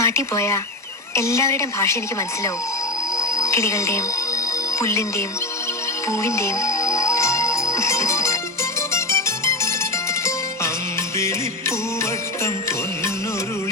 നാട്ടിൽ പോയാ എല്ലാവരുടെയും ഭാഷ എനിക്ക് മനസ്സിലാവും. കിളികളുടെയും പുല്ലിന്റെയും പൂവിന്റെയും. അമ്പിളിപ്പൂവട്ടം പൊന്നുരുളി